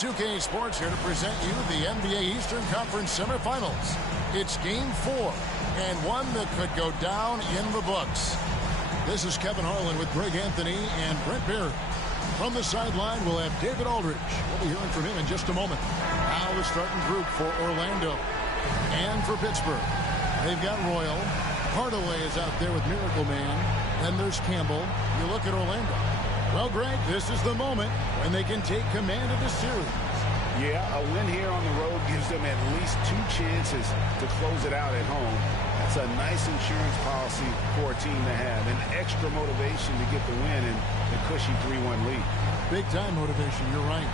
2K Sports here to present you the NBA Eastern Conference semifinals. It's Game 4, and one that could go down in the books. This is Kevin Harlan with Greg Anthony and Brent Barry. From the sideline, we'll have David Aldridge. We'll be hearing from him in just a moment. Now the starting group for Orlando and for Pittsburgh. They've got Royal. Hardaway is out there with Miracle Man. Then there's Campbell. You look at Orlando. Well, Greg, this is the moment when they can take command of the series. Yeah, a win here on the road gives them at least 2 chances to close it out at home. That's a nice insurance policy for a team to have. An extra motivation to get the win and the cushy 3-1 lead. Big time motivation, you're right.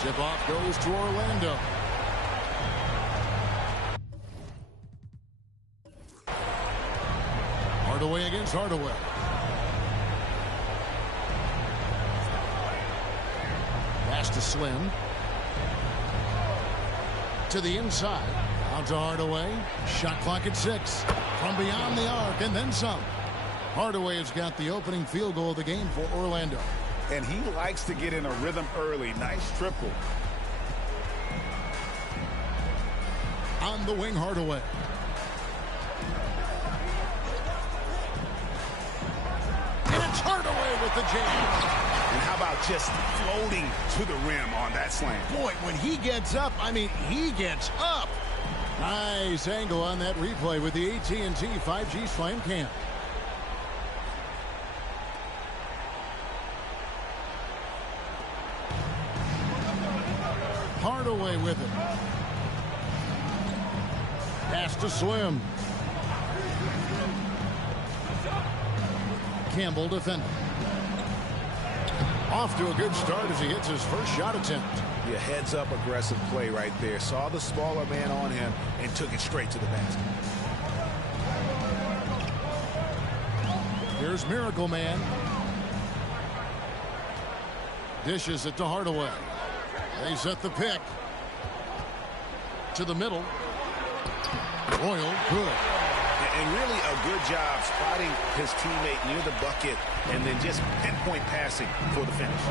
Tip-off goes to Orlando. Hardaway against Hardaway. Pass to Slim. To the inside. Out to Hardaway. Shot clock at 6. From beyond the arc and then some. Hardaway has got the opening field goal of the game for Orlando. And he likes to get in a rhythm early. Nice triple. On the wing, Hardaway. And it's Hardaway with the jam. And how about just floating to the rim on that slam? Boy, when he gets up, I mean, he gets up. Nice angle on that replay with the AT&T 5G Slam Cam. Hardaway with it. Pass to Slim. Campbell defending. Off to a good start as he hits his first shot attempt. Yeah, heads up aggressive play right there. Saw the smaller man on him and took it straight to the basket. Here's Miracle Man. Dishes it to Hardaway. They set the pick. To the middle. Royal, good. And really a good job spotting his teammate near the bucket and then just pinpoint passing for the finish.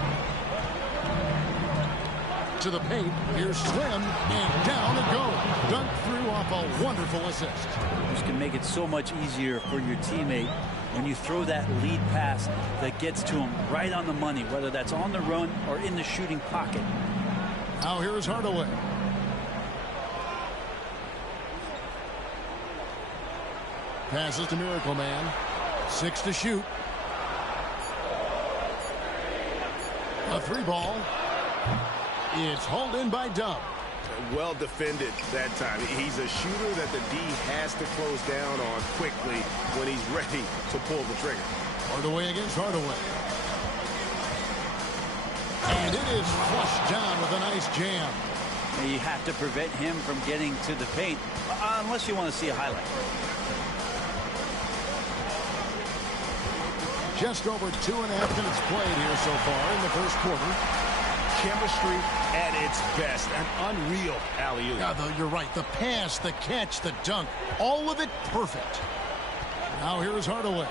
To the paint. Here's Slim. And down it goes. Dunk through off a wonderful assist. This can make it so much easier for your teammate when you throw that lead pass that gets to him right on the money, whether that's on the run or in the shooting pocket. Now here's Hardaway. Passes to Miracle Man. 6 to shoot. A 3-ball. It's hauled in by Dub. Well defended that time. He's a shooter that the D has to close down on quickly when he's ready to pull the trigger. Hardaway against Hardaway. And it is flushed down with a nice jam. You have to prevent him from getting to the paint, unless you want to see a highlight. Just over 2.5 minutes played here so far in the first quarter. Chemistry at its best. An unreal alley-oop. Yeah, you're right. The pass, the catch, the dunk, all of it perfect. Now here's Hardaway.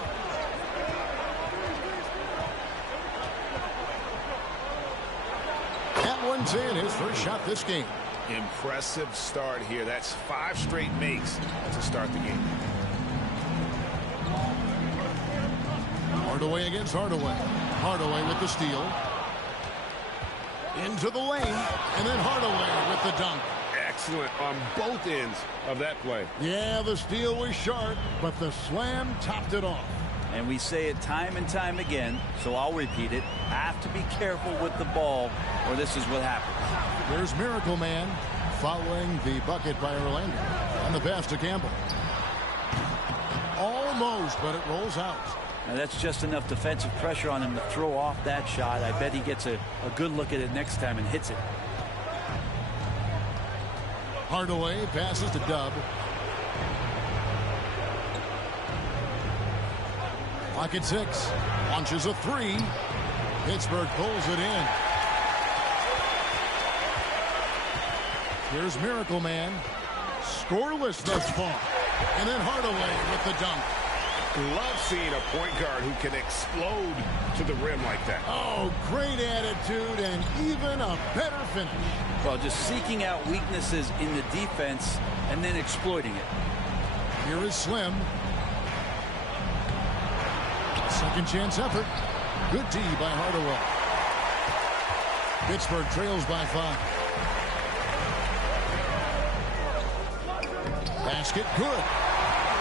That one's in, his first shot this game. Impressive start here. That's 5 straight makes to start the game. Hardaway against Hardaway. Hardaway with the steal. Into the lane, and then Hardaway with the dunk. Excellent on both ends of that play. Yeah, the steal was sharp, but the slam topped it off. And we say it time and time again, so I'll repeat it. Have to be careful with the ball, or this is what happens. There's Miracle Man following the bucket by Orlando. And the pass to Campbell. Almost, but it rolls out. Now that's just enough defensive pressure on him to throw off that shot. I bet he gets a good look at it next time and hits it. Hardaway passes to Dub. Pocket 6. Launches a 3. Pittsburgh pulls it in. Here's Miracle Man. Scoreless thus far. And then Hardaway with the dunk. Love seeing a point guard who can explode to the rim like that. Oh, great attitude and even a better finish. Well, just seeking out weaknesses in the defense and then exploiting it. Here is Slim. Second chance effort. Good D by Hardaway. Pittsburgh trails by 5. Basket good.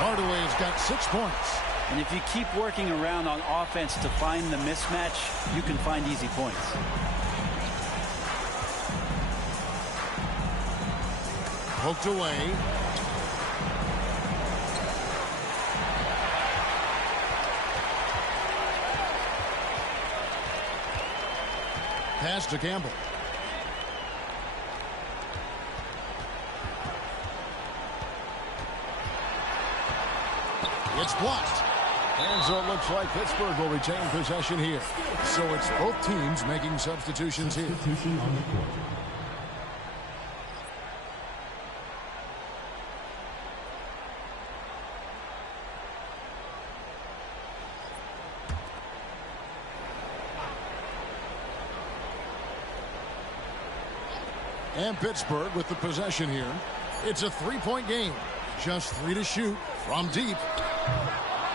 Hardaway's got 6 points. And if you keep working around on offense to find the mismatch, you can find easy points. Poked away. Pass to Campbell. It's blocked. And so it looks like Pittsburgh will retain possession here. So it's both teams making substitutions here. Substitution on the court. And Pittsburgh with the possession here. It's a 3-point game. Just 3 to shoot from deep.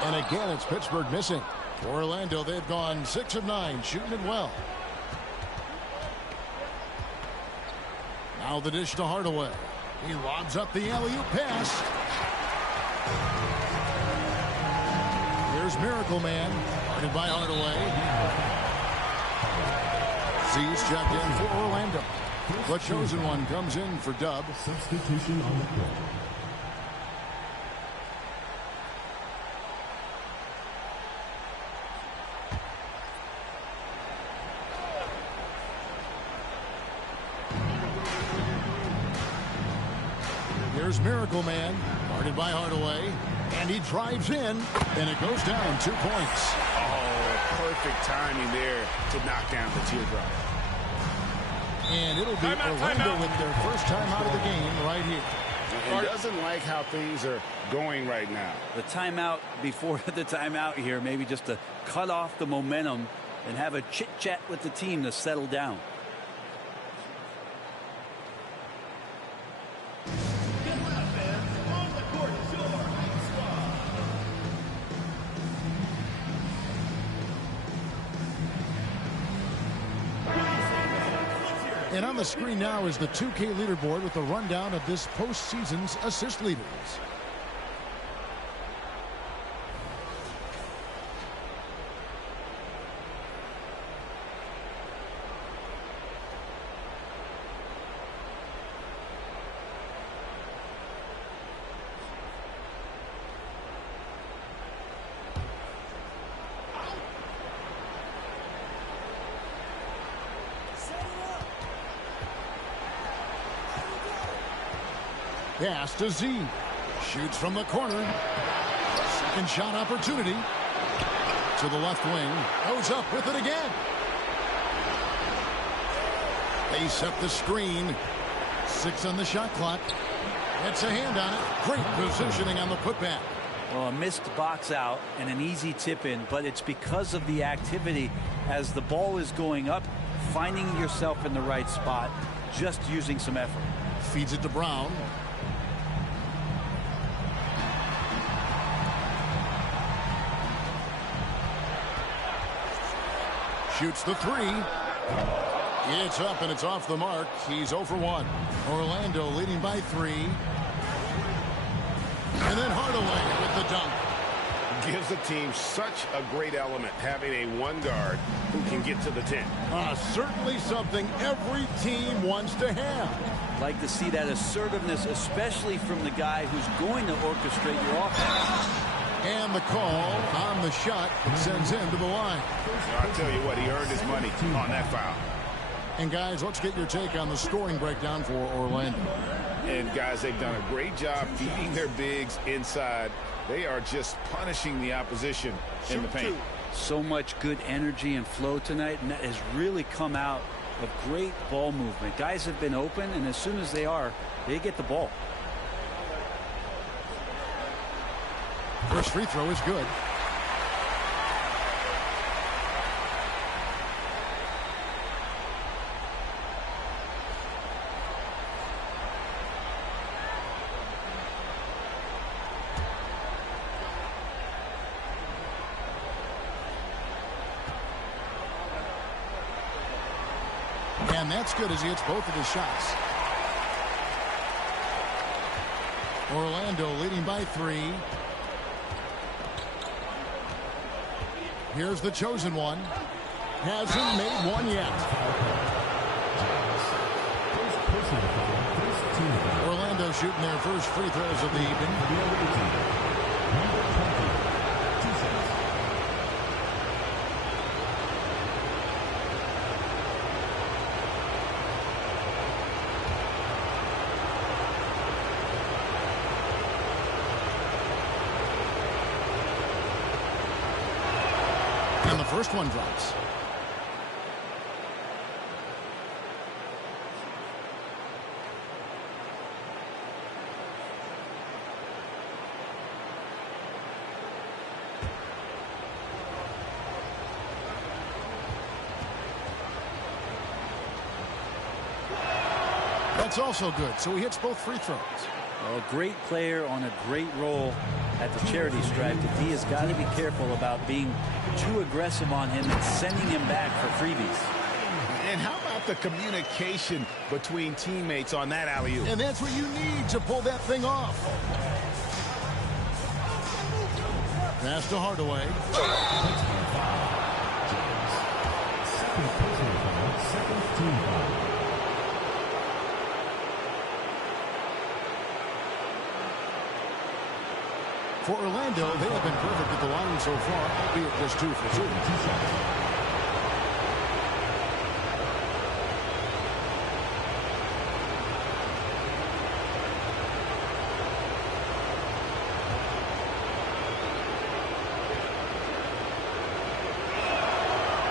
And again, it's Pittsburgh missing. For Orlando, they've gone 6 of 9, shooting it well. Now the dish to Hardaway. He lobs up the alley-oop pass. Here's Miracle Man, guarded by Hardaway. Z's checked in for Orlando. The chosen one comes in for Dub. Substitution on the court. Here's Miracle Man, guarded by Hardaway, and he drives in, and it goes down 2 points. Oh, perfect timing there to knock down the teardrop. And it'll be Orlando with their first time out of the game right here. And doesn't like how things are going right now. The timeout before the timeout here, maybe just to cut off the momentum and have a chit-chat with the team to settle down. And on the screen now is the 2K leaderboard with a rundown of this postseason's assist leaders. Pass to Z. Shoots from the corner. Second shot opportunity. To the left wing. Goes up with it again. They set the screen. 6 on the shot clock. Gets a hand on it. Great positioning on the putback. Well, a missed box out and an easy tip in, but it's because of the activity as the ball is going up, finding yourself in the right spot, just using some effort. Feeds it to Brown. Shoots the 3. It's up and it's off the mark. He's 0 for 1. Orlando leading by 3. And then Hardaway with the dunk. Gives the team such a great element having a one guard who can get to the 10. Certainly something every team wants to have. Like to see that assertiveness, especially from the guy who's going to orchestrate your offense. And the call on the shot sends him to the line. I'll tell you what, he earned his money on that foul. And guys, let's get your take on the scoring breakdown for Orlando. And guys, they've done a great job feeding their bigs inside. They are just punishing the opposition in the paint. So much good energy and flow tonight, and that has really come out of great ball movement. Guys have been open, and as soon as they are, they get the ball. First free throw is good. And that's good as he hits both of his shots. Orlando leading by 3. Here's the chosen one. Hasn't made one yet. Orlando shooting their first free throws of the evening. And the first one drops. That's also good, so he hits both free throws. Well, a great player on a great role at the charity stripe. He has got to be careful about being too aggressive on him and sending him back for freebies. And how about the communication between teammates on that alley-oop? And that's what you need to pull that thing off. Pass to Hardaway. Second team foul. For Orlando, they have been perfect at the line so far, albeit just 2 for 2.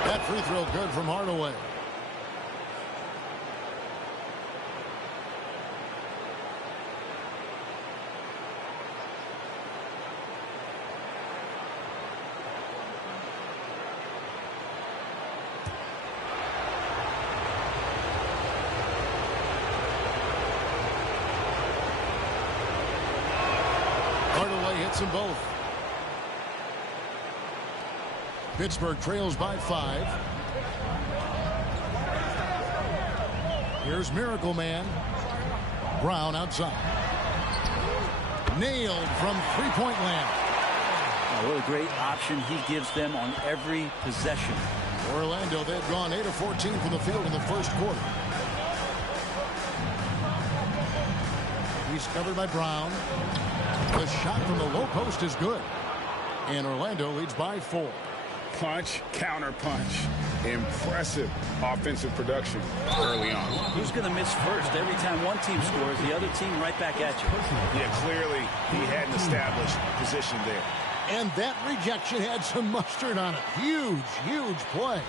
That free throw good from Hardaway. Hits them both. Pittsburgh trails by 5. Here's Miracle Man. Brown outside. Nailed from three-point land. Oh, what a great option he gives them on every possession. Orlando, they've gone 8 of 14 from the field in the first quarter. He's covered by Brown. The shot from the low post is good. And Orlando leads by 4. Punch, counter punch. Impressive offensive production early on. Who's going to miss first? Every time one team scores, the other team right back at you. Yeah, clearly he had an established position there. And that rejection had some mustard on it. Huge, huge play.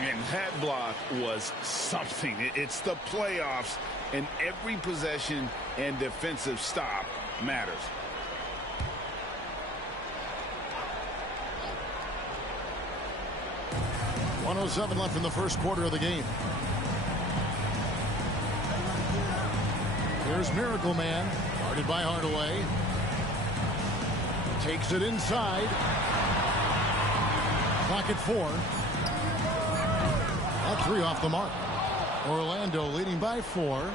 And that block was something. It's the playoffs, and every possession and defensive stop matters. .107 left in the first quarter of the game. Here's Miracle Man, guarded by Hardaway. Takes it inside. Clock at 4. A 3 off the mark. Orlando leading by 4.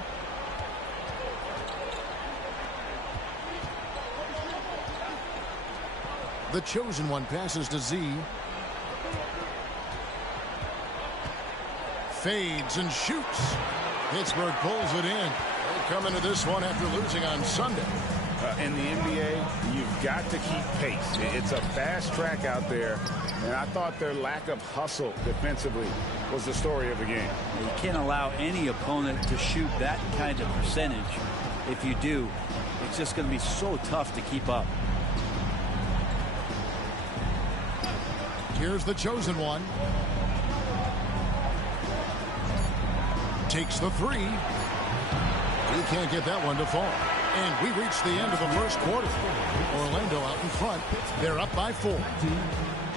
The chosen one passes to Z. Fades and shoots. Pittsburgh pulls it in. They come into this one after losing on Sunday. In the NBA, you've got to keep pace. It's a fast track out there, and I thought their lack of hustle defensively was the story of the game. You can't allow any opponent to shoot that kind of percentage. If you do, it's just going to be so tough to keep up. Here's the chosen one. Takes the 3. He can't get that one to fall. And we reached the end of the first quarter. Orlando out in front. They're up by 4.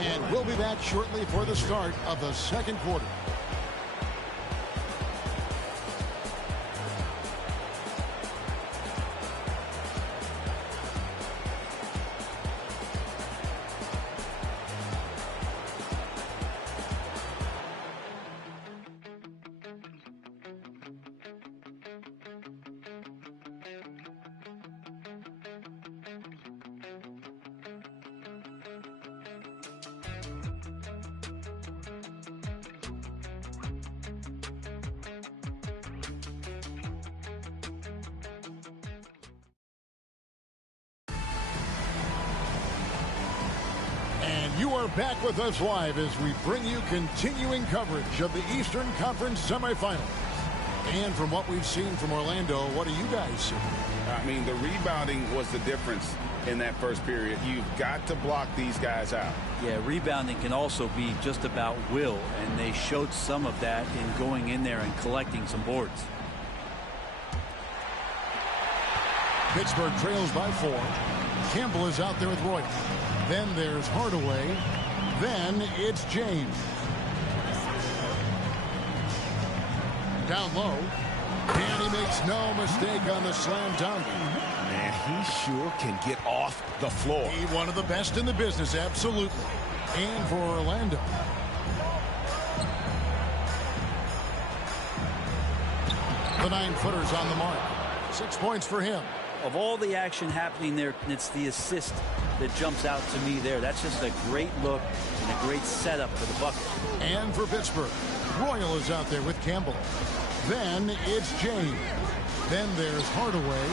And we'll be back shortly for the start of the second quarter. And you are back with us live as we bring you continuing coverage of the Eastern Conference semifinals. And from what we've seen from Orlando, what do you guys see? I mean, the rebounding was the difference in that first period. You've got to block these guys out. Yeah, rebounding can also be just about will, and they showed some of that in going in there and collecting some boards. Pittsburgh trails by 4. Campbell is out there with Roy. Then there's Hardaway. Then it's James. Down low. And he makes no mistake on the slam dunk. Man, he sure can get off the floor. He's one of the best in the business, absolutely. And for Orlando. The 9-footer's on the mark. 6 points for him. Of all the action happening there, it's the assist that jumps out to me there. That's just a great look and a great setup for the bucket. And for Pittsburgh, Royal is out there with Campbell. Then it's James. Then there's Hardaway.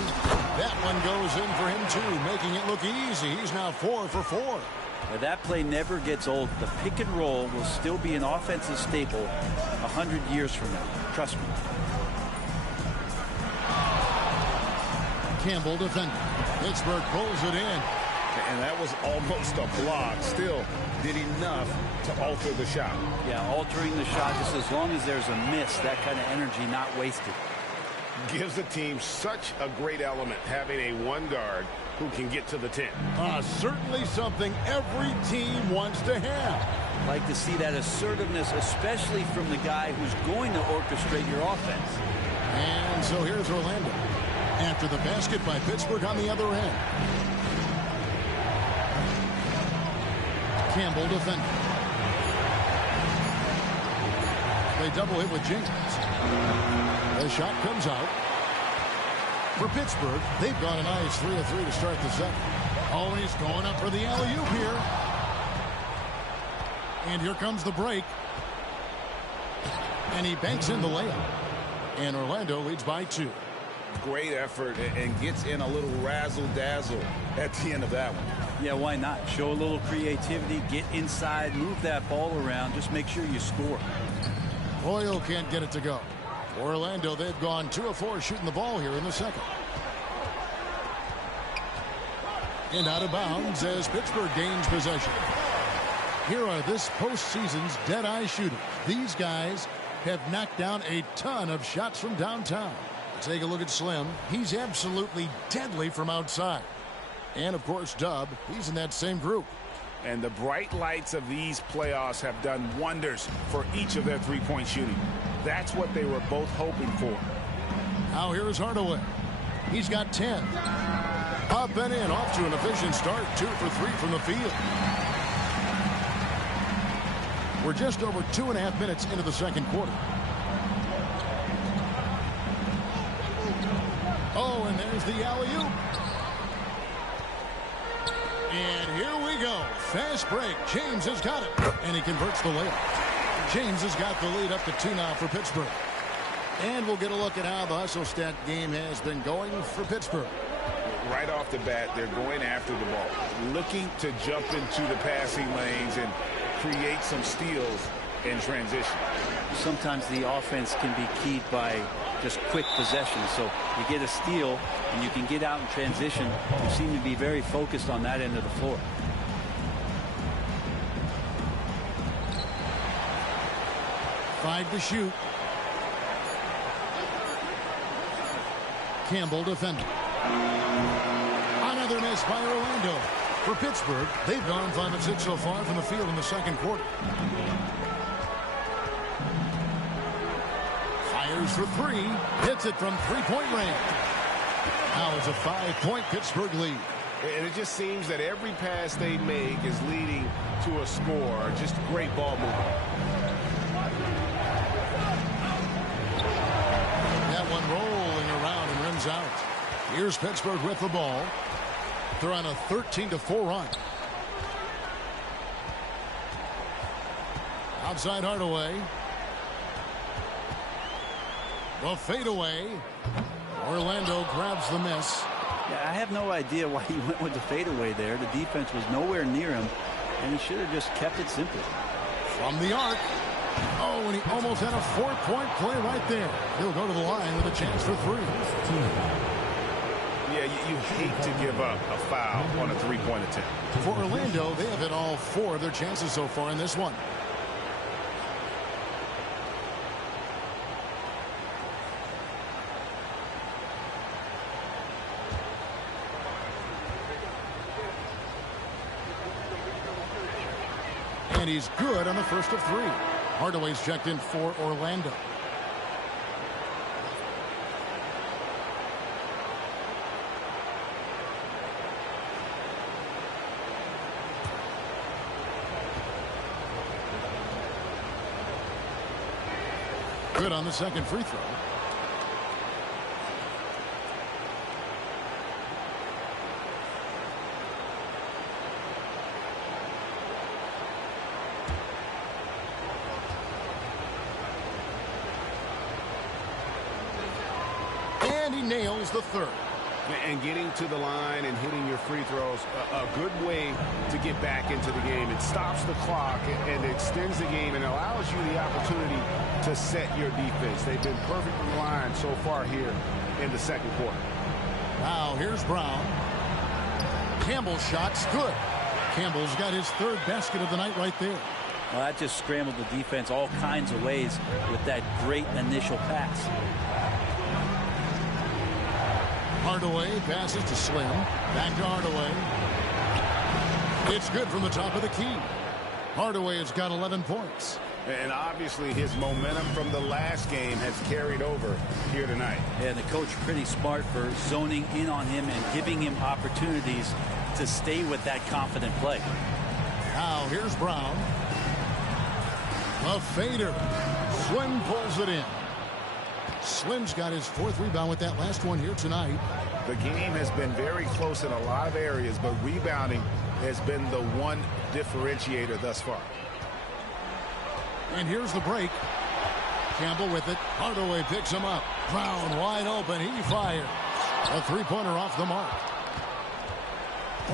That one goes in for him too, making it look easy. He's now 4 for 4. Now, that play never gets old. The pick and roll will still be an offensive staple 100 years from now. Trust me. Campbell defending. Pittsburgh pulls it in. And that was almost a block. Still did enough to alter the shot. Yeah, altering the shot just as long as there's a miss. That kind of energy not wasted. Gives the team such a great element having a one guard who can get to the 10. Certainly something every team wants to have. Like to see that assertiveness, especially from the guy who's going to orchestrate your offense. And so here's Orlando. After the basket by Pittsburgh on the other end. Campbell defending. They double hit with James. The shot comes out. For Pittsburgh, they've gone a nice 3 of 3 to start the second. Oh, he's going up for the alley-oop here. And here comes the break. And he banks in the layup. And Orlando leads by 2. Great effort and gets in a little razzle-dazzle at the end of that one. Yeah, why not? Show a little creativity, get inside, move that ball around, just make sure you score. Royal can't get it to go. Orlando, they've gone 2 of 4 shooting the ball here in the second. And out of bounds as Pittsburgh gains possession. Here are this postseason's dead-eye shooters. These guys have knocked down a ton of shots from downtown. Take a look at Slim. He's absolutely deadly from outside. And, of course, Dub, he's in that same group. And the bright lights of these playoffs have done wonders for each of their three-point shooting. That's what they were both hoping for. Now here's Hardaway. He's got 10. Up and in, off to an efficient start. 2 for 3 from the field. We're just over 2.5 minutes into the second quarter. Oh, and there's the alley-oop. And here we go. Fast break. James has got it. And he converts the layup. James has got the lead up to 2 now for Pittsburgh. And we'll get a look at how the hustle stat game has been going for Pittsburgh. Right off the bat, they're going after the ball, looking to jump into the passing lanes and create some steals in transition. Sometimes the offense can be keyed by just quick possession. So you get a steal and you can get out in transition. You seem to be very focused on that end of the floor. Five to shoot. Campbell defending. Another miss by Orlando. For Pittsburgh, they've gone 5 of 6 so far from the field in the second quarter. Fires for 3. Hits it from three-point range. Now it's a 5-point Pittsburgh lead. And it just seems that every pass they make is leading to a score. Just great ball movement. That one rolling around and rims out. Here's Pittsburgh with the ball. They're on a 13-4 run. Outside Hardaway. The fadeaway. Orlando grabs the miss. Yeah, I have no idea why he went with the fadeaway there. The defense was nowhere near him, and he should have just kept it simple. From the arc. Oh, and he almost had a 4-point play right there. He'll go to the line with a chance for 3. Yeah, you hate to give up a foul on a 3-point attempt. For Orlando, they have hit all 4 of their chances so far in this one. And he's good on the first of 3. Hardaway's checked in for Orlando. Good on the second free throw. And he nails the third. And getting to the line and hitting your free throws, a good way to get back into the game. It stops the clock and extends the game and allows you the opportunity to set your defense. They've been perfect from the line so far here in the second quarter. Now here's Brown. Campbell's shot's good. Campbell's got his 3rd basket of the night right there. Well, that just scrambled the defense all kinds of ways with that great initial pass. Hardaway passes to Slim. Back to Hardaway. It's good from the top of the key. Hardaway has got 11 points. And obviously his momentum from the last game has carried over here tonight. Yeah, the coach pretty smart for zoning in on him and giving him opportunities to stay with that confident play. Now here's Brown. A fader. Slim pulls it in. Slim's got his 4th rebound with that last one here tonight. The game has been very close in a lot of areas, but rebounding has been the one differentiator thus far. And here's the break. Campbell with it. Hardaway picks him up. Brown wide open. He fires. A 3-pointer off the mark.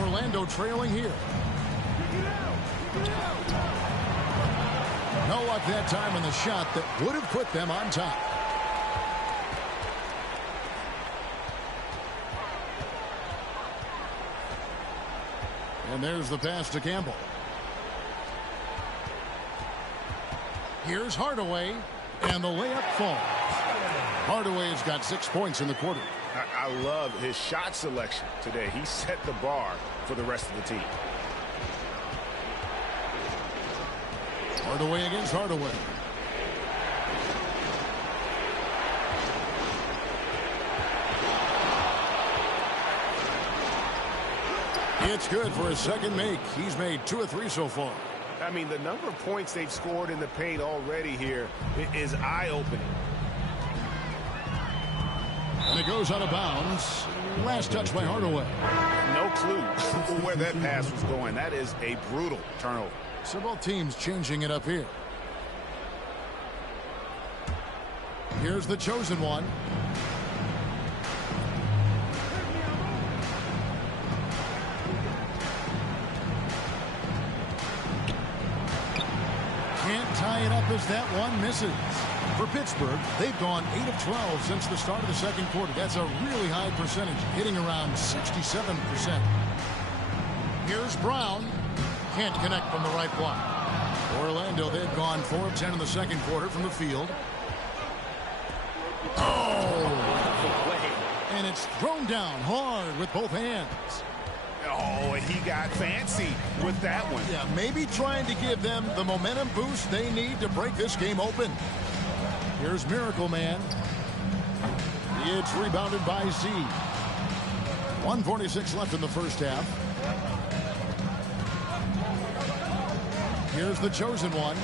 Orlando trailing here. No luck that time on the shot that would have put them on top. And there's the pass to Campbell. Here's Hardaway, and the layup falls. Hardaway's got 6 points in the quarter. I love his shot selection today. He set the bar for the rest of the team. Hardaway against Hardaway. It's good for his second make. He's made 2 of 3 so far. I mean, the number of points they've scored in the paint already here is eye-opening. And it goes out of bounds. Last touch by Hardaway. No clue where that pass was going. That is a brutal turnover. So both teams changing it up here. Here's the chosen one. Can't tie it up as that one misses. For Pittsburgh, they've gone 8 of 12 since the start of the second quarter. That's a really high percentage, hitting around 67%. Here's Brown. Can't connect from the right block. Orlando, they've gone 4 of 10 in the second quarter from the field. Oh! And it's thrown down hard with both hands. Oh, he got fancy with that one. Yeah, maybe trying to give them the momentum boost they need to break this game open. Here's Miracle Man. It's rebounded by Z. 1:46 left in the first half. Here's the chosen one.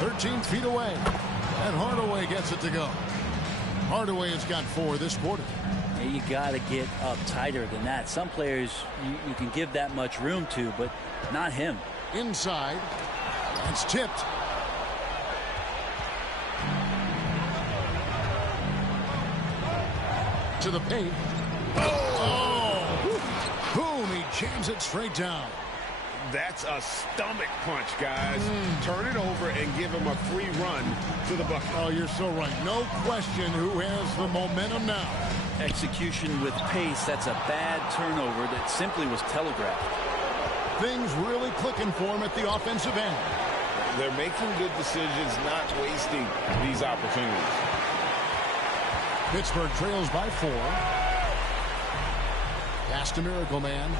13 feet away. And Hardaway gets it to go. Hardaway has got 4 this quarter. You got to get up tighter than that. Some players you can give that much room to, but not him. Inside. It's tipped. To the paint. Oh! Boom! He jams it straight down. That's a stomach punch, guys. Turn it over and give him a free run to the bucket. Oh, you're so right. No question who has the momentum now. Execution with pace. That's a bad turnover that simply was telegraphed. Things really clicking for him at the offensive end. They're making good decisions, not wasting these opportunities. Pittsburgh trails by 4. Pass to Miracle Man.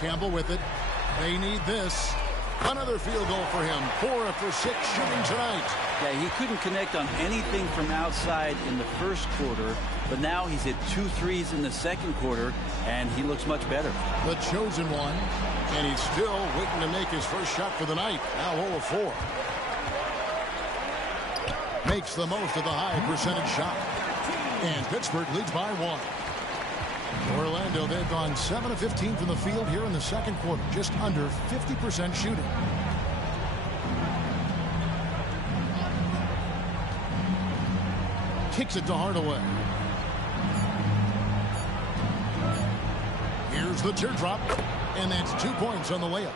Campbell with it. They need this. Another field goal for him. 4 for 6 shooting tonight. Yeah, he couldn't connect on anything from outside in the first quarter, but now he's hit 2 threes in the second quarter, and he looks much better. The chosen one, and he's still waiting to make his first shot for the night. Now 0 of 4. Makes the most of the high percentage shot. And Pittsburgh leads by 1. Orlando, they've gone 7 of 15 from the field here in the second quarter. Just under 50% shooting. Kicks it to Hardaway. Here's the teardrop. And that's 2 points on the layup.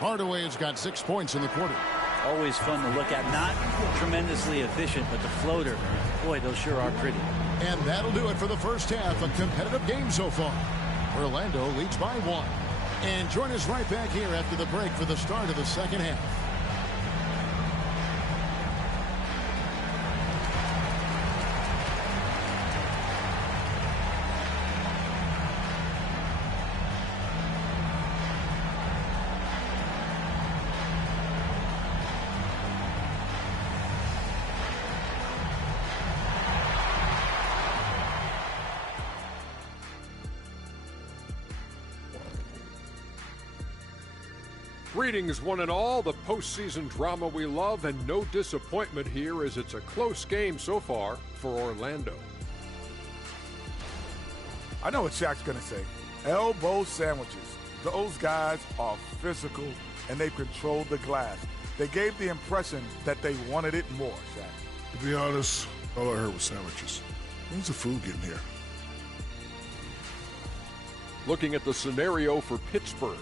Hardaway has got 6 points in the quarter. Always fun to look at. Not tremendously efficient, but the floater, boy, those sure are pretty. And that'll do it for the first half. A competitive game so far. Orlando leads by 1. And join us right back here after the break for the start of the second half. Greetings, one and all. The postseason drama we love, and no disappointment here as it's a close game so far for Orlando. I know what Shaq's going to say. Elbow sandwiches. Those guys are physical, and they controlled the glass. They gave the impression that they wanted it more, Shaq. To be honest, all I heard was sandwiches. When's the food getting here? Looking at the scenario for Pittsburgh,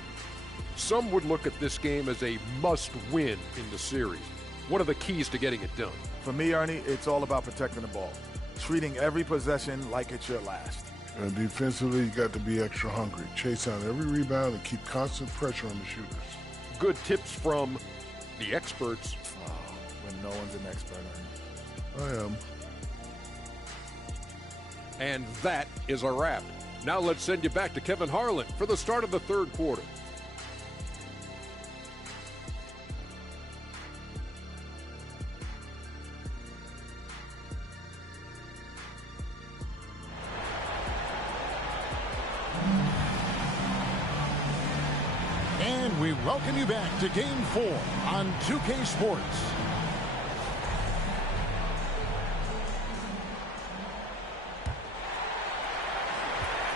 some would look at this game as a must-win in the series. What are the keys to getting it done? For me, Ernie, it's all about protecting the ball. Treating every possession like it's your last. And defensively, you got to be extra hungry. Chase out every rebound and keep constant pressure on the shooters. Good tips from the experts. Oh, when no one's an expert, Ernie. I am. And that is a wrap. Now let's send you back to Kevin Harlan for the start of the third quarter. And we welcome you back to Game 4 on 2K Sports.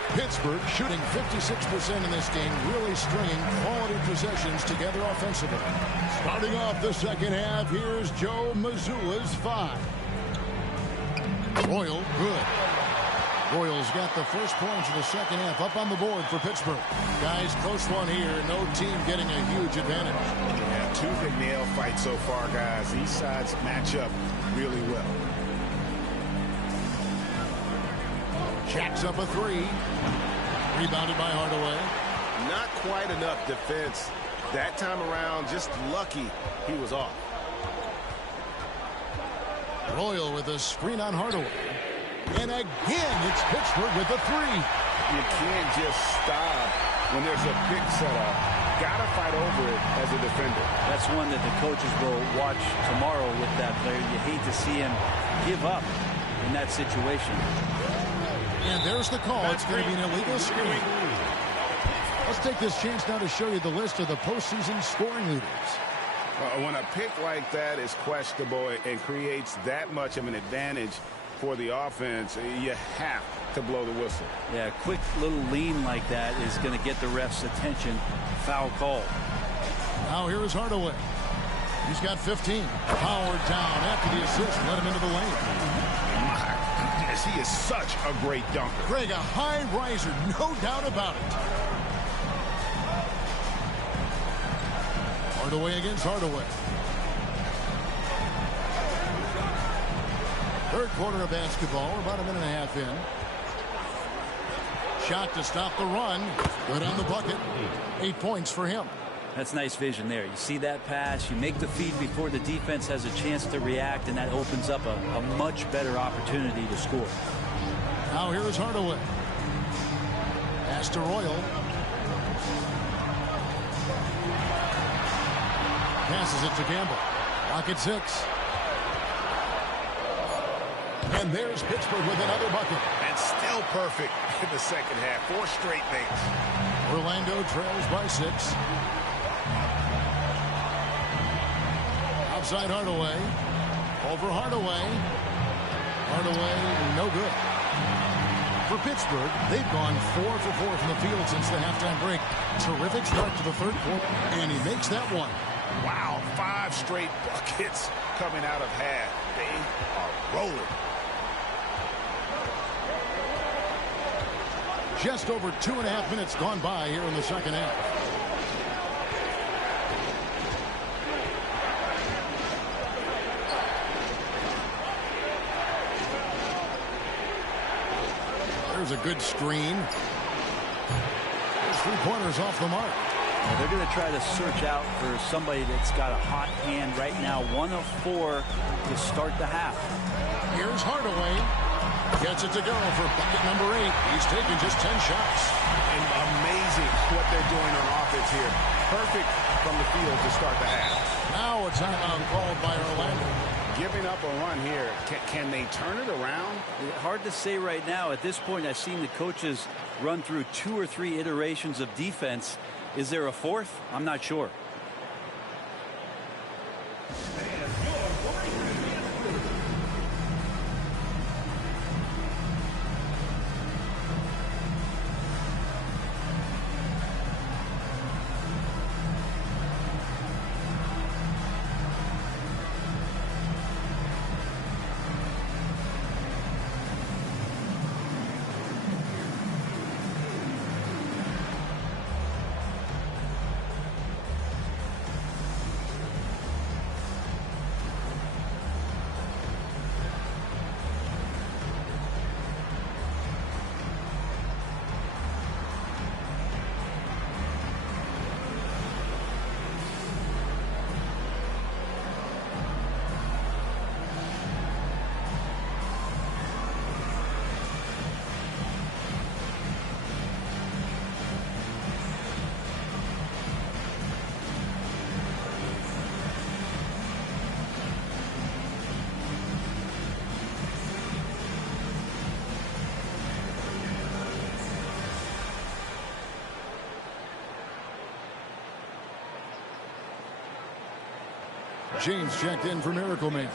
Pittsburgh shooting 56% in this game, really stringing quality possessions together offensively. Starting off the second half, here's Joe Mazzulla's 5. Royal, good. Royals got the first points of the second half up on the board for Pittsburgh. Guys, close one here. No team getting a huge advantage. Yeah, tooth and nail fight so far, guys. These sides match up really well. Jacks up a 3. Rebounded by Hardaway. Not quite enough defense. That time around, just lucky he was off. Royal with a screen on Hardaway. And again, it's Pittsburgh with the three. You can't just stop when there's a pick set up. Gotta fight over it as a defender. That's one that the coaches will watch tomorrow with that player. You hate to see him give up in that situation. And there's the call. It's going to be an illegal screen. Let's take this chance now to show you the list of the postseason scoring leaders. When a pick like that is questionable and creates that much of an advantage for the offense, you have to blow the whistle. Yeah, a quick little lean like that is going to get the ref's attention. Foul call. Now here is Hardaway. He's got 15. Powered down after the assist. Let him into the lane. My goodness, he is such a great dunker. Greg, a high riser, no doubt about it. Hardaway against Hardaway. Third quarter of basketball. We're about a minute and a half in. Shot to stop the run. Good on the bucket. 8 points for him. That's nice vision there. You see that pass. You make the feed before the defense has a chance to react, and that opens up a much better opportunity to score. Now here is Hardaway. Pass to Royal. Passes it to Campbell. Rocket 6. And there's Pittsburgh with another bucket. And still perfect in the second half. 4 straight makes. Orlando trails by 6. Outside Hardaway. Over Hardaway. Hardaway, no good. For Pittsburgh, they've gone 4 for 4 from the field since the halftime break. Terrific start to the third quarter, and he makes that one. Wow, 5 straight buckets coming out of half. They are rolling. Just over 2.5 minutes gone by here in the second half. There's a good screen. There's 3 pointers off the mark. Well, they're going to try to search out for somebody that's got a hot hand right now. 1 of 4 to start the half. Here's Hardaway. Gets it to go for bucket number 8. He's taken just 10 shots. And amazing what they're doing on offense here. Perfect from the field to start the half. Now a timeout called by Orlando. Giving up a run here. Can they turn it around? Hard to say right now. At this point, I've seen the coaches run through 2 or 3 iterations of defense. Is there a 4th? I'm not sure. James checked in for Miracle Man.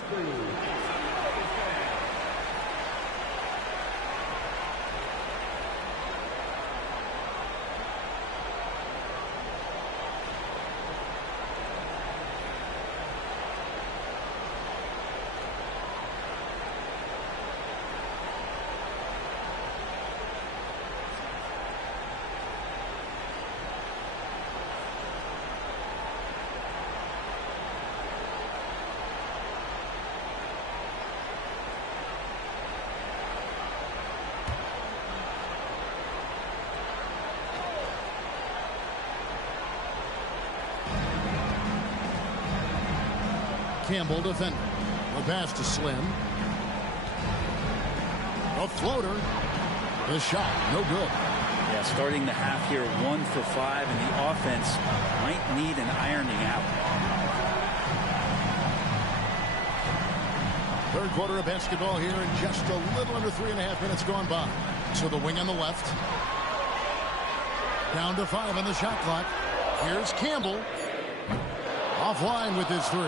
Campbell defending. The pass to Slim. A floater. The shot, no good. Yeah, starting the half here 1 for 5, and the offense might need an ironing out. Third quarter of basketball here, and just a little under 3.5 minutes gone by. So the wing on the left. Down to 5 on the shot clock. Here's Campbell. Offline with his 3.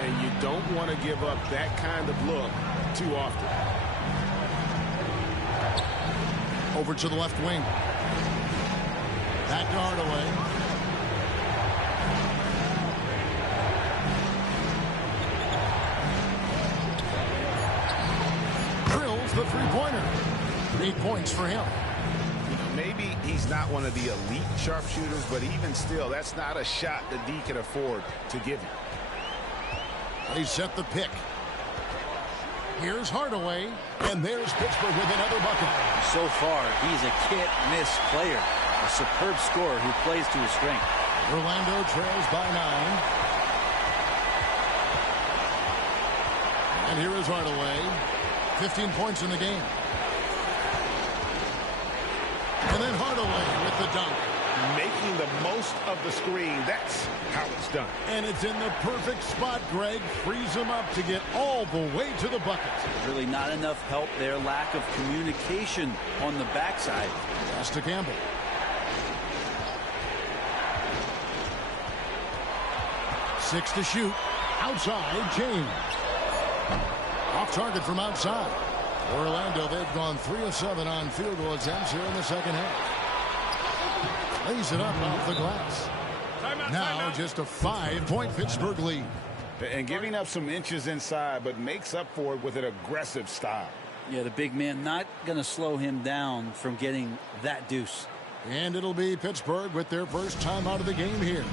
And you don't want to give up that kind of look too often. Over to the left wing. Back to Hardaway. Drills the three-pointer. 8 points for him. Maybe he's not one of the elite sharpshooters, but even still, that's not a shot that D can afford to give him. They set the pick. Here's Hardaway, and there's Pittsburgh with another bucket. So far, he's a can't-miss player, a superb scorer who plays to his strength. Orlando trails by 9. And here is Hardaway. 15 points in the game. And then Hardaway with the dunk. Making the most of the screen. That's how it's done. And it's in the perfect spot, Greg. Frees him up to get all the way to the bucket. Really not enough help there. Lack of communication on the backside. Pass to Campbell. Six to shoot. Outside, James. Off target from outside. Orlando, they've gone 3 of 7 on field goal attempts here in the second half. Lays it up off the glass. Now just a 5-point Pittsburgh lead. And giving up some inches inside, but makes up for it with an aggressive style. Yeah, the big man not going to slow him down from getting that deuce. And it'll be Pittsburgh with their first time out of the game here.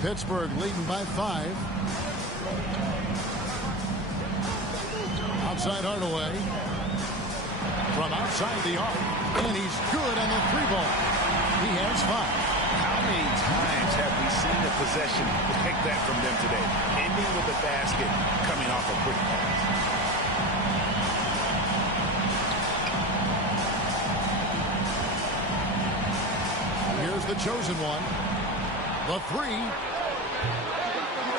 Pittsburgh leading by 5. Outside Hardaway. From outside the arc. And he's good on the 3-ball. He has 5. How many times have we seen the possession pick that from them today? Ending with a basket, coming off a quick pass. Here's the chosen one. The 3.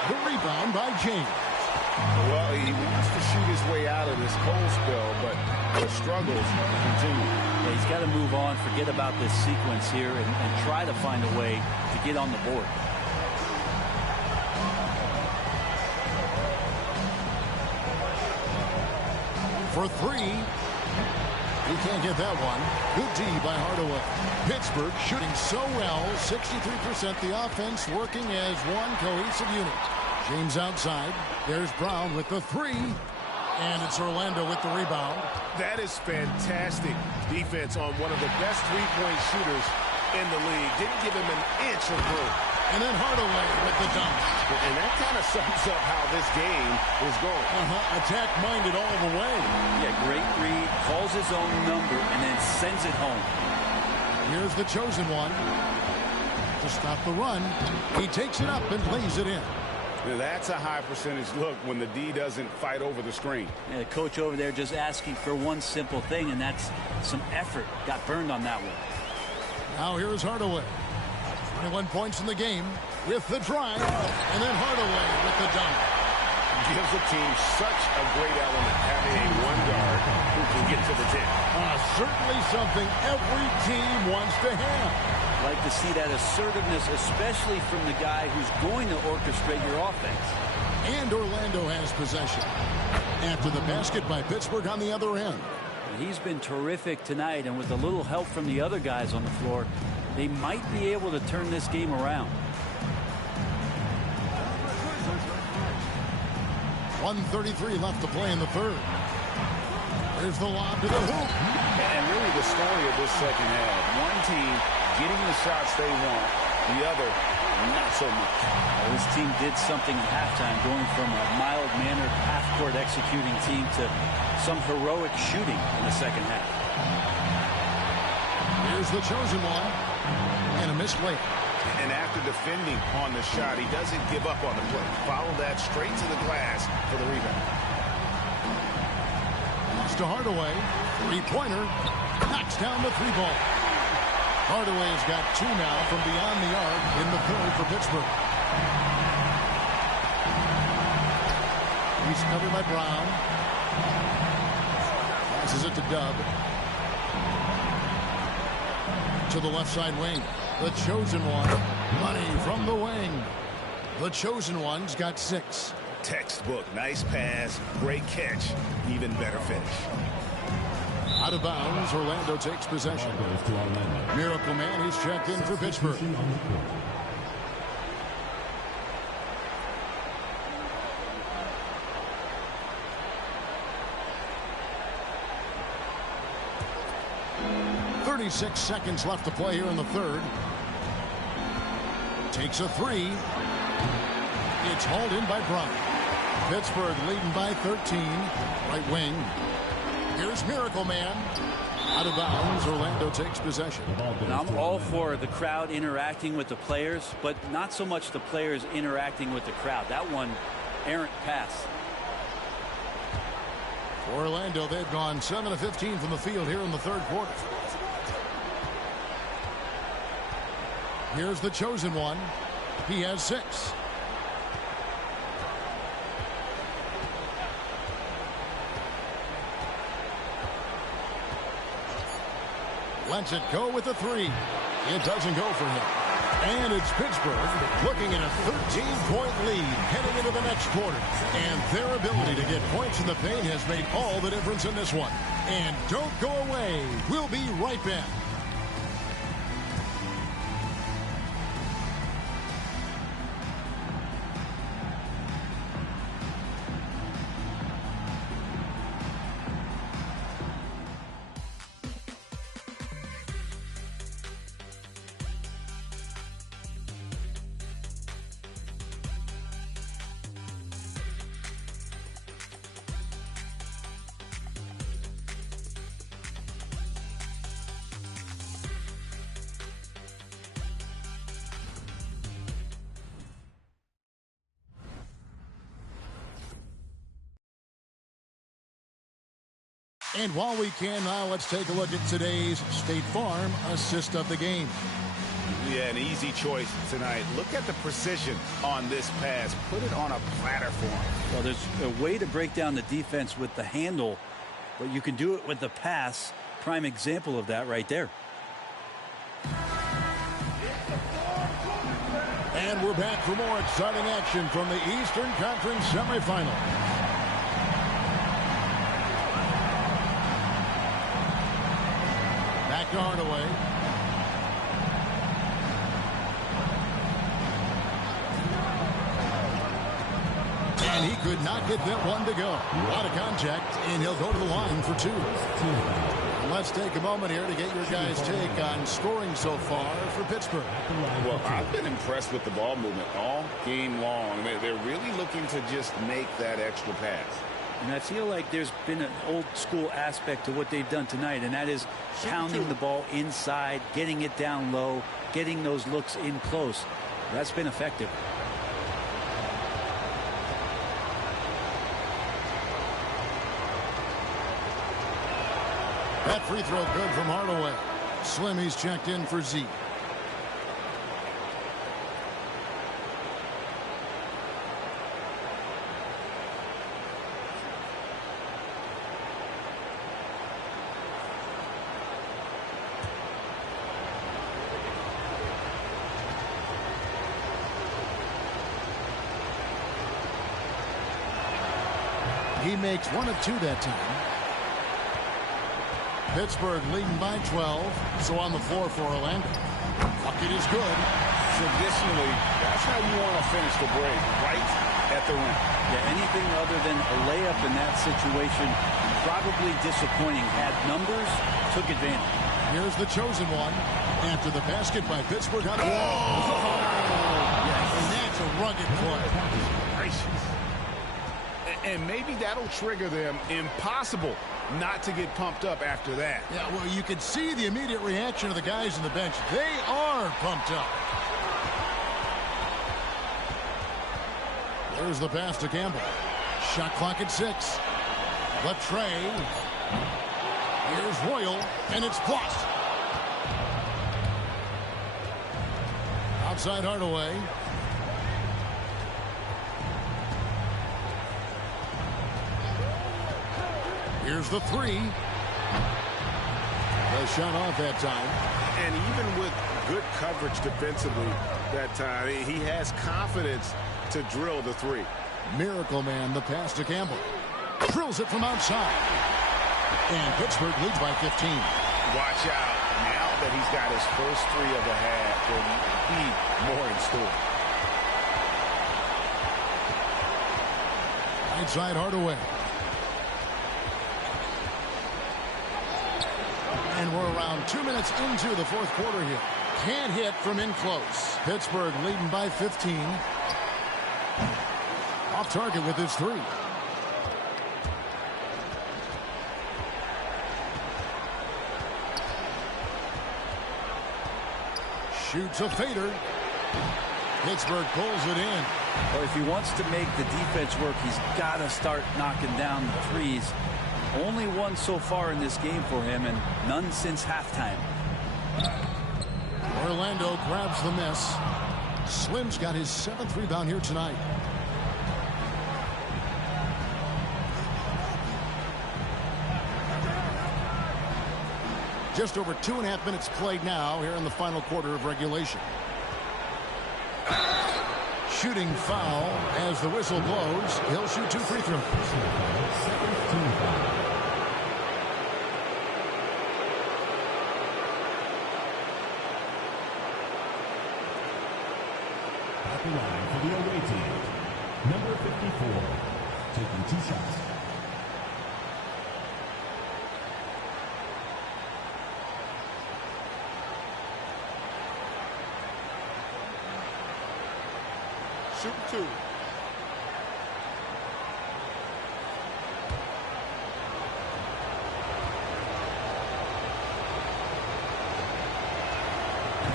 The rebound by James. Well, he wants to shoot his way out of this cold spell, but the struggles continue. Yeah, he's got to move on, forget about this sequence here, and try to find a way to get on the board. For 3. He can't get that one. Good D by Hardaway. Pittsburgh shooting so well, 63%. The offense working as one cohesive unit. James outside. There's Brown with the 3. And it's Orlando with the rebound. That is fantastic defense on one of the best three-point shooters in the league. Didn't give him an inch of room. And then Hardaway with the dunk. And that kind of sums up how this game is going. Attack-minded all the way. Yeah, great read. Calls his own number and then sends it home. Here's the chosen one. To stop the run, he takes it up and lays it in. Now that's a high percentage look when the D doesn't fight over the screen. Yeah, the coach over there just asking for one simple thing, and that's some effort. Got burned on that one. Now here's Hardaway. 21 points in the game with the drive, and then Hardaway with the dunk. Gives the team such a great element having a one guard who can get to the 10. Certainly something every team wants to have. Like to see that assertiveness, especially from the guy who's going to orchestrate your offense. And Orlando has possession. After the basket by Pittsburgh on the other end. He's been terrific tonight, and with a little help from the other guys on the floor, they might be able to turn this game around. 1:33 left to play in the third. There's the lob to the hoop. And really the story of this second half. One team getting the shots they want, the other not so much. This team did something at halftime, going from a mild-mannered half-court executing team to some heroic shooting in the second half. Here's the chosen one. And a missed layup. And after defending on the shot, he doesn't give up on the play. Follow that straight to the glass for the rebound. Pass to Hardaway. Three-pointer. Knocks down the three ball. Hardaway's got two now from beyond the arc in the third for Pittsburgh. He's covered by Brown. Passes it to Dub. To the left side wing. The chosen one. Money from the wing. The chosen one's got 6. Textbook. Nice pass. Great catch. Even better finish. Out of bounds. Orlando takes possession. Miracle Man is checked in for Pittsburgh. .36 seconds left to play here in the third. Takes a three. It's hauled in by Brown. Pittsburgh leading by 13. Right wing. Here's Miracle Man. Out of bounds. Orlando takes possession. Now, I'm all for the crowd interacting with the players, but not so much the players interacting with the crowd. That one, errant pass. For Orlando, they've gone 7 of 15 from the field here in the third quarter. Here's the chosen one. He has 6. Lets it go with a 3. It doesn't go for him. And it's Pittsburgh looking at a 13-point lead heading into the next quarter. And their ability to get points in the paint has made all the difference in this one. And don't go away. We'll be right back. And while we can now, let's take a look at today's State Farm assist of the game. Yeah, an easy choice tonight. Look at the precision on this pass. Put it on a platter for him. Well, there's a way to break down the defense with the handle, but you can do it with the pass. Prime example of that right there. And we're back for more exciting action from the Eastern Conference semifinals. Back to Hardaway. And And he could not get that one to go. A lot of contact, and he'll go to the line for 2. And let's take a moment here to get your guys' take on scoring so far for Pittsburgh. Well, I've been impressed with the ball movement all game long. They're really looking to just make that extra pass. And I feel like there's been an old school aspect to what they've done tonight, and that is pounding the ball inside, getting it down low, getting those looks in close. That's been effective. That free throw good from Hardaway. Slimmy's checked in for Zeke. He makes 1 of 2 that time. Pittsburgh leading by 12, so on the floor for Orlando. Bucket is good. Traditionally, that's how you want to finish the break, right at the rim. Yeah, anything other than a layup in that situation, probably disappointing. Had numbers, took advantage. Here's the chosen one. After the basket by Pittsburgh on the wall. Yes, and that's a rugged play. Gracious. And maybe that'll trigger them. Impossible not to get pumped up after that. Yeah, well, you can see the immediate reaction of the guys on the bench. They are pumped up. There's the pass to Campbell. Shot clock at 6. The tray. Here's Royal, and it's blocked. Outside Hardaway. Here's the 3. The shot off that time. And even with good coverage defensively that time, he has confidence to drill the 3. Miracle Man, the pass to Campbell. Drills it from outside. And Pittsburgh leads by 15. Watch out. Now that he's got his first 3 of the half, there might be more in store. Right side Hardaway. And we're around 2 minutes into the 4th quarter here. Can't hit from in close. Pittsburgh leading by 15. Off target with his 3. Shoots a fader. Pittsburgh pulls it in. Well, if he wants to make the defense work, he's got to start knocking down the threes. Only 1 so far in this game for him, and none since halftime. Orlando grabs the miss. Slim's got his 7th rebound here tonight. Just over 2.5 minutes played now here in the final quarter of regulation. Shooting foul as the whistle blows. He'll shoot 2 free throws. At the line for the away team, number 54, taking 2 shots. Shoot 2.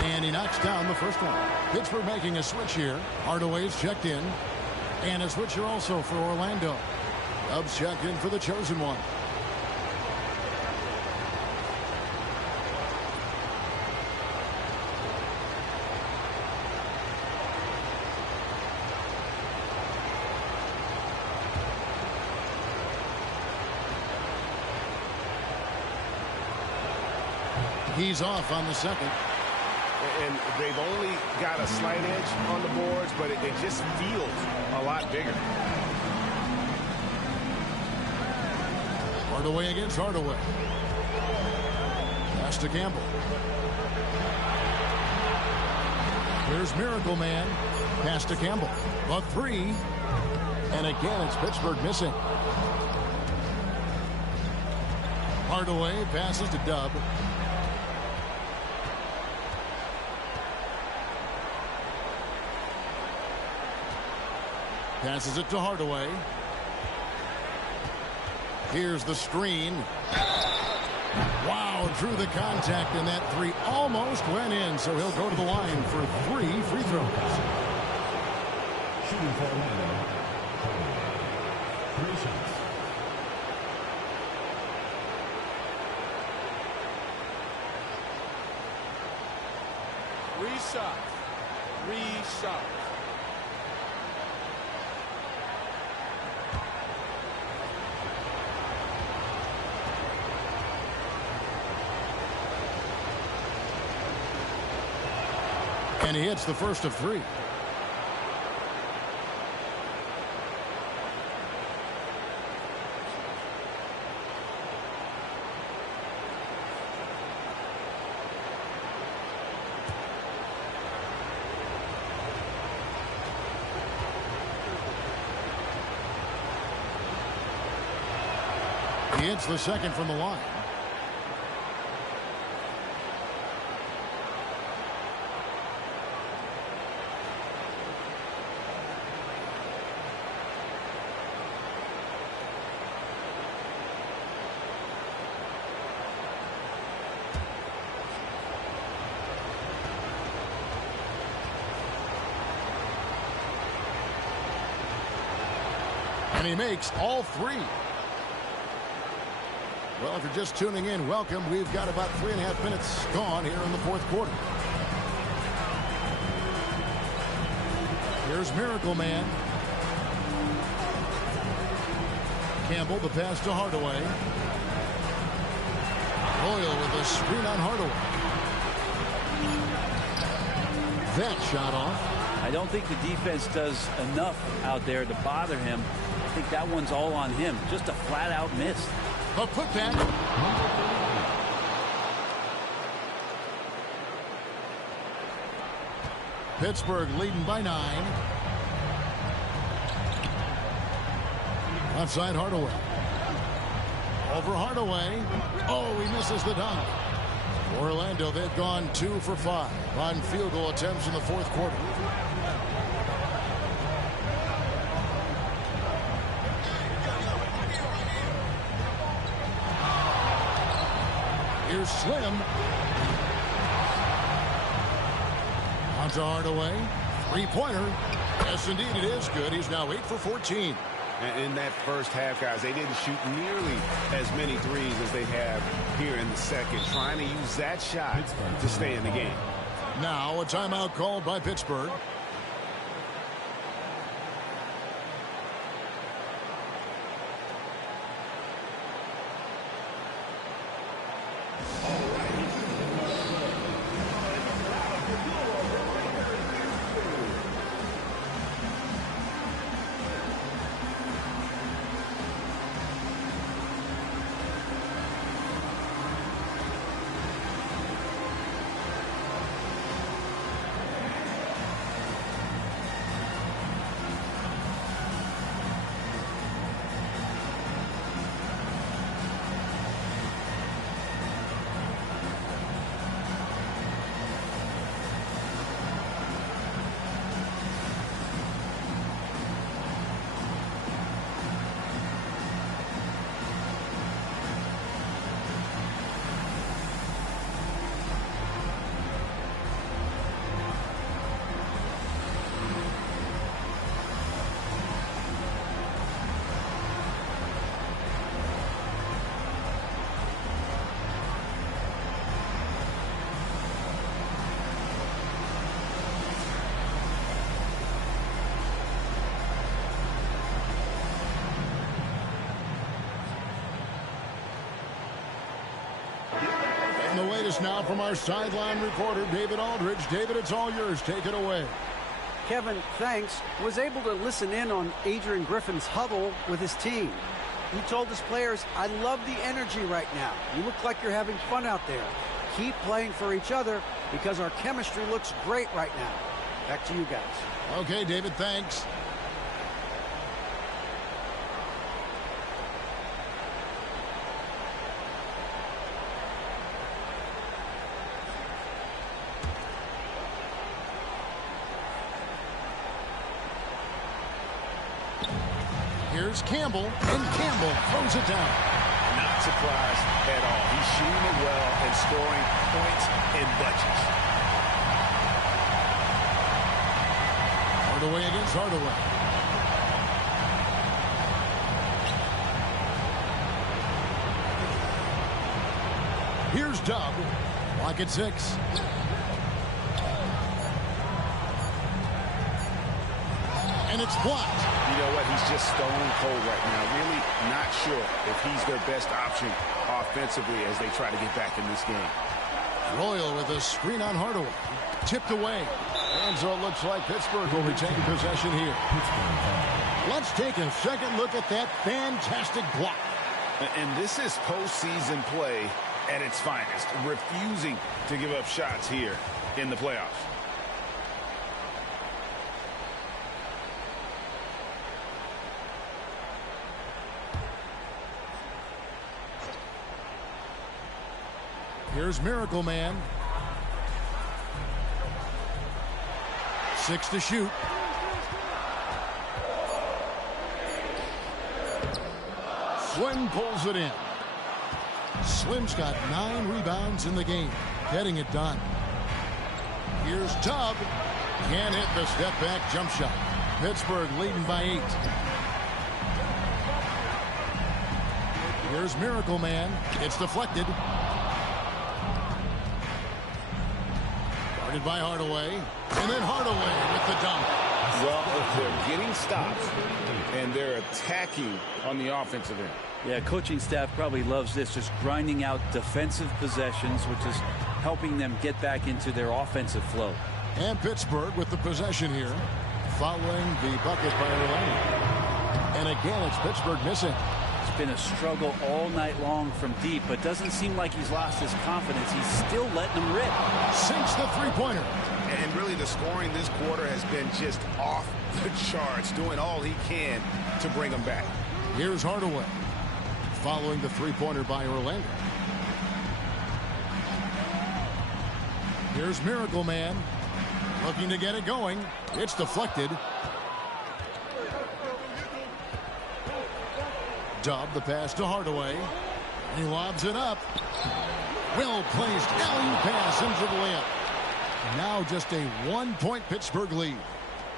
And he knocks down the first one. Pittsburgh making a switch here. Hardaway's checked in. And a switch here also for Orlando. Dubs checked in for the chosen one. He's off on the second. And they've only got a slight edge on the boards, but it just feels a lot bigger. Hardaway against Hardaway. Pass to Campbell. Here's Miracle Man. Pass to Campbell. A 3. And again, it's Pittsburgh missing. Hardaway passes to Dub. Passes it to Hardaway. Here's the screen. Wow, drew the contact, and that three almost went in, so he'll go to the line for 3 free throws. Shooting for Orlando. 3 shots. Three shots. And he hits the first of 3. He hits the second from the line. And he makes all 3. Well, if you're just tuning in, welcome. We've got about 3.5 minutes gone here in the fourth quarter. Here's Miracle Man. Campbell, the pass to Hardaway. Royal with a screen on Hardaway. That shot off. I don't think the defense does enough out there to bother him. I think that one's all on him. Just a flat-out miss. A putback. Pittsburgh leading by 9. Outside Hardaway. Over Hardaway. Oh, he misses the dunk. Orlando, they've gone 2 for 5 on field goal attempts in the fourth quarter. Here's Slim. On to Hardaway. 3-pointer. Yes, indeed, it is good. He's now 8 for 14. In that first half, guys, they didn't shoot nearly as many threes as they have here in the second, trying to use that shot to stay in the game. Now a timeout called by Pittsburgh. The latest now from our sideline reporter, David Aldridge. David, it's all yours. Take it away. Kevin, thanks. Was able to listen in on Adrian Griffin's huddle with his team. He told his players, I love the energy right now. You look like you're having fun out there. Keep playing for each other because our chemistry looks great right now. Back to you guys. Okay, David, thanks. Here's Campbell, and Campbell throws it down. Not surprised at all. He's shooting it well and scoring points in bunches. Hardaway against Hardaway. Here's Dub. Lock at 6. And it's blocked. You know what? He's just stone cold right now. Really not sure if he's their best option offensively as they try to get back in this game. Royal with a screen on Hardaway. Tipped away. And so it looks like Pittsburgh will retain possession here. Let's take a second look at that fantastic block. And this is postseason play at its finest. Refusing to give up shots here in the playoffs. Here's Miracle Man. 6 to shoot. Slim pulls it in. Slim's got 9 rebounds in the game. Getting it done. Here's Tubb. Can't hit the step-back jump shot. Pittsburgh leading by 8. Here's Miracle Man. It's deflected. Guarded by Hardaway. And then Hardaway with the dunk. Well, they're getting stops, and they're attacking on the offensive end. Yeah, coaching staff probably loves this, just grinding out defensive possessions, which is helping them get back into their offensive flow. And Pittsburgh with the possession here, following the bucket by Orlando. And again, it's Pittsburgh missing. It's been a struggle all night long from deep, but doesn't seem like he's lost his confidence. He's still letting them rip. Sinks the three-pointer. And really the scoring this quarter has been just off the charts, doing all he can to bring them back. Here's Hardaway, following the three-pointer by Orlando. Here's Miracle Man, looking to get it going. It's deflected. Dub the pass to Hardaway. He lobs it up. Well-placed alley pass into the layup. Now just a 1-point Pittsburgh lead.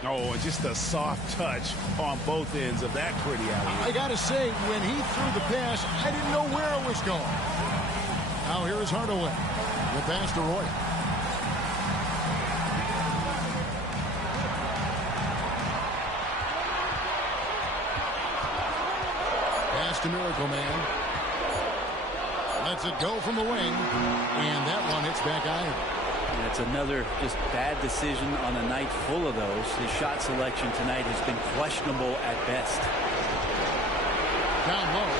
Oh, and just a soft touch on both ends of that pretty alley. I got to say, when he threw the pass, I didn't know where it was going. Now here is Hardaway. The pass to Roy. Pass to Miracle Man. Lets it go from the wing. And that one hits back iron. And it's another just bad decision on a night full of those. His shot selection tonight has been questionable at best. Down low.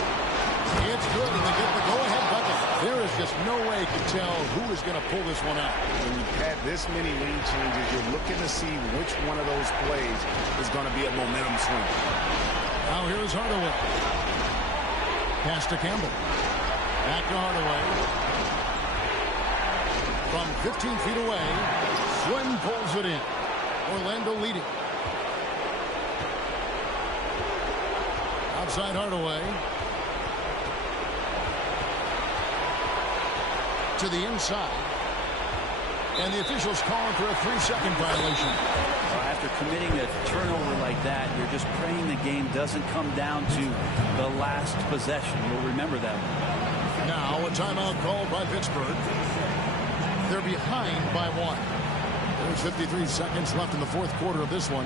It's good, and they get the go-ahead bucket. There is just no way to tell who is going to pull this one out. When you've had this many lead changes, you're looking to see which one of those plays is going to be a momentum swing. Now here's Hardaway. Pass to Campbell. Back to Hardaway. From 15 feet away, Swin pulls it in. Orlando leading. Outside Hardaway. To the inside. And the officials calling for a 3-second violation. After committing a turnover like that, you're just praying the game doesn't come down to the last possession. You'll remember that. Now a timeout called by Pittsburgh. They're behind by 1. There's 53 seconds left in the fourth quarter of this one.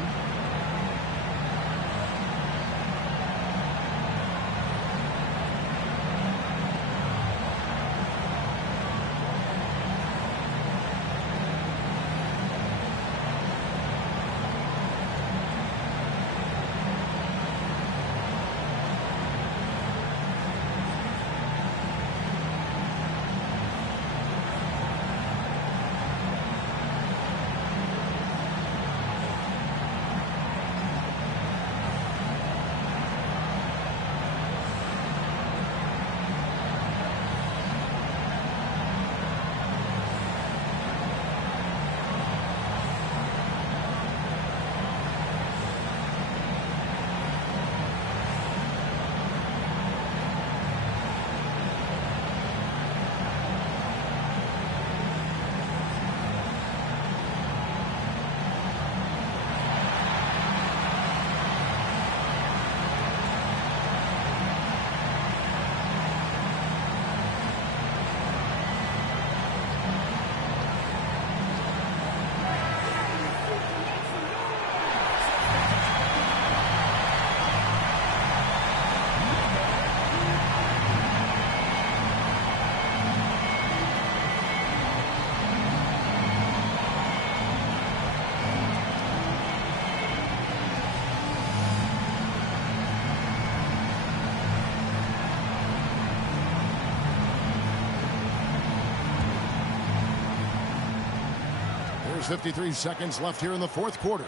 There's 53 seconds left here in the fourth quarter.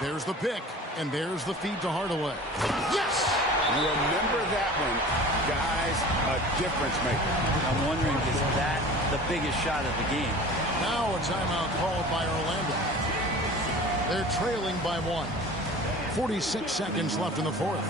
There's the pick, and there's the feed to Hardaway. Yes! Remember that one, guys, a difference maker. I'm wondering, is that the biggest shot of the game? Now a timeout called by Orlando. They're trailing by 1. 46 seconds left in the fourth.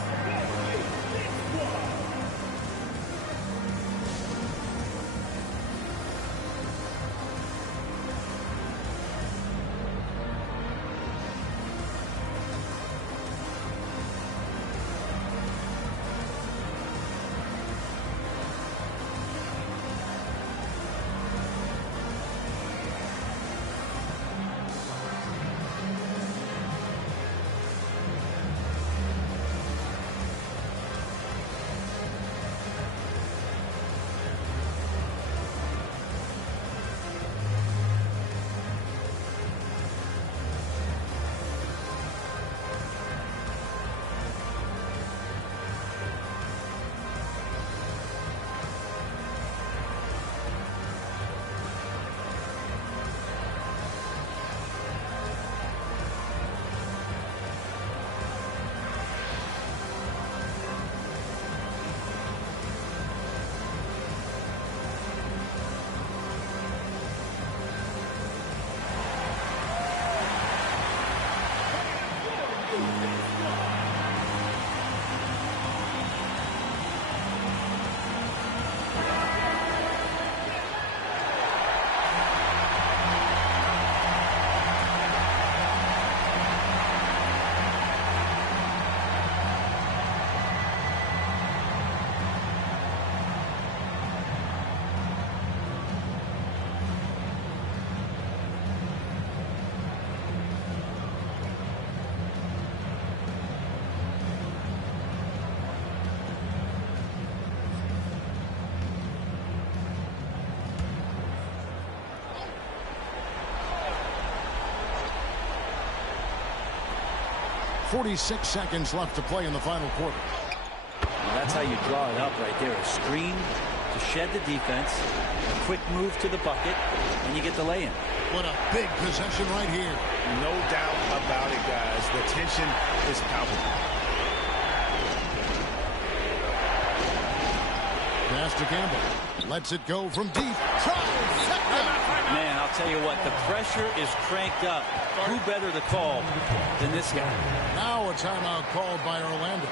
.46 seconds left to play in the final quarter. Well, that's how you draw it up right there. A screen to shed the defense, a quick move to the bucket, and you get the lay-in. What a big possession right here. No doubt about it, guys. The tension is palpable. Pass to Campbell. Lets it go from deep. Man, I'll tell you what, the pressure is cranked up. Who better to call than this guy? Now a timeout called by Orlando.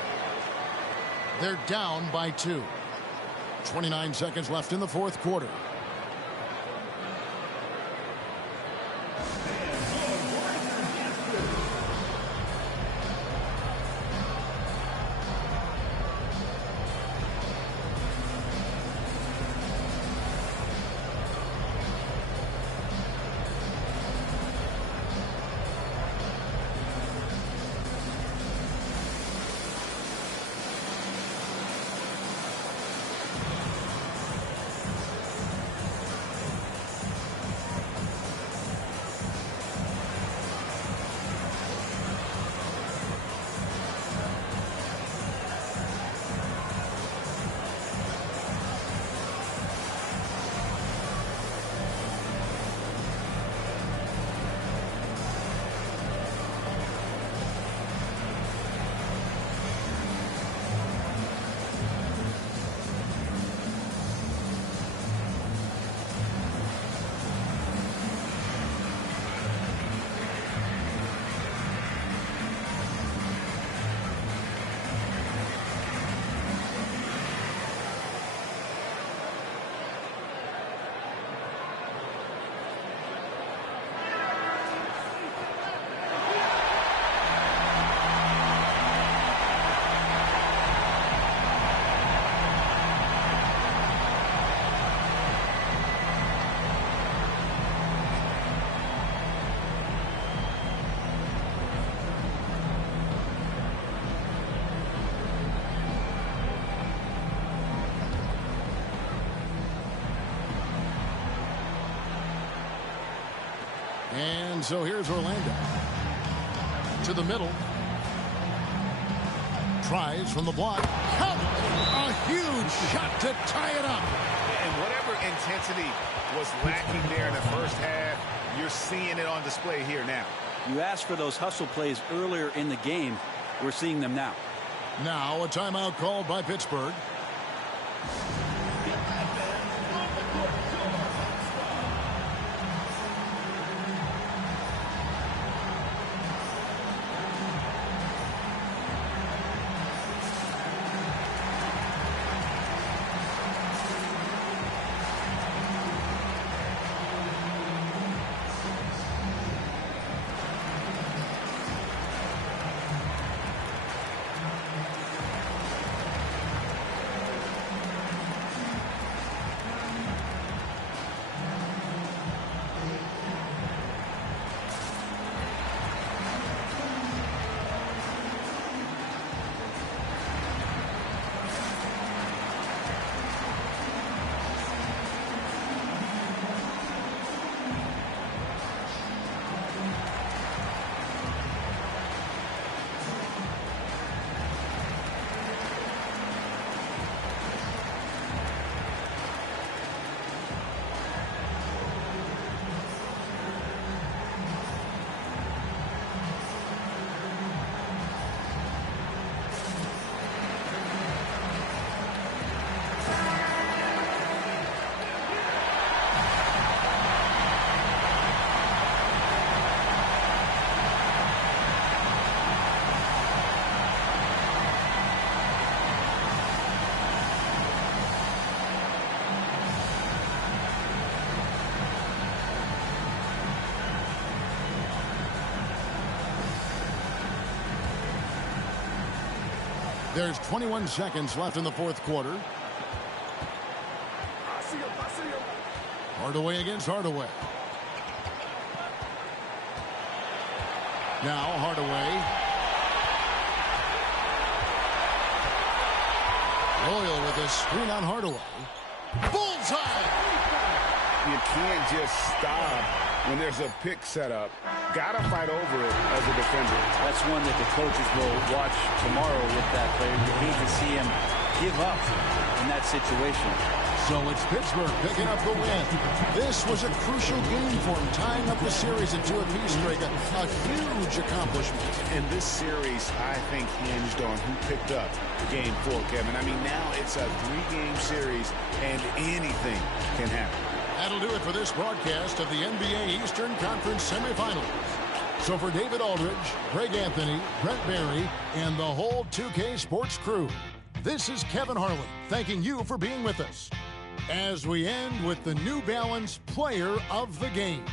They're down by 2. 29 seconds left in the fourth quarter. And so here's Orlando. To the middle. Tries from the block. A huge shot to tie it up. And whatever intensity was lacking there in the first half, You're seeing it on display here now. You asked for those hustle plays earlier in the game. We're seeing them now. Now a timeout called by Pittsburgh. There's 21 seconds left in the fourth quarter. Hardaway against Hardaway. Now Hardaway. Royal with a screen on Hardaway. Bullseye! You can't just stop when there's a pick set up. Gotta fight over it as a defender. That's one that the coaches will watch tomorrow with that player. You hate to see him give up in that situation. So it's Pittsburgh picking up the win. This was a crucial game for him, tying up the series into a piece streak. A huge accomplishment. And this series, I think, hinged on who picked up game 4, Kevin. I mean, now it's a 3-game series, and anything can happen. That'll do it for this broadcast of the NBA Eastern Conference semifinals. So for David Aldridge, Greg Anthony, Brent Barry, and the whole 2K Sports crew, this is Kevin Harlan thanking you for being with us as we end with the New Balance Player of the Game.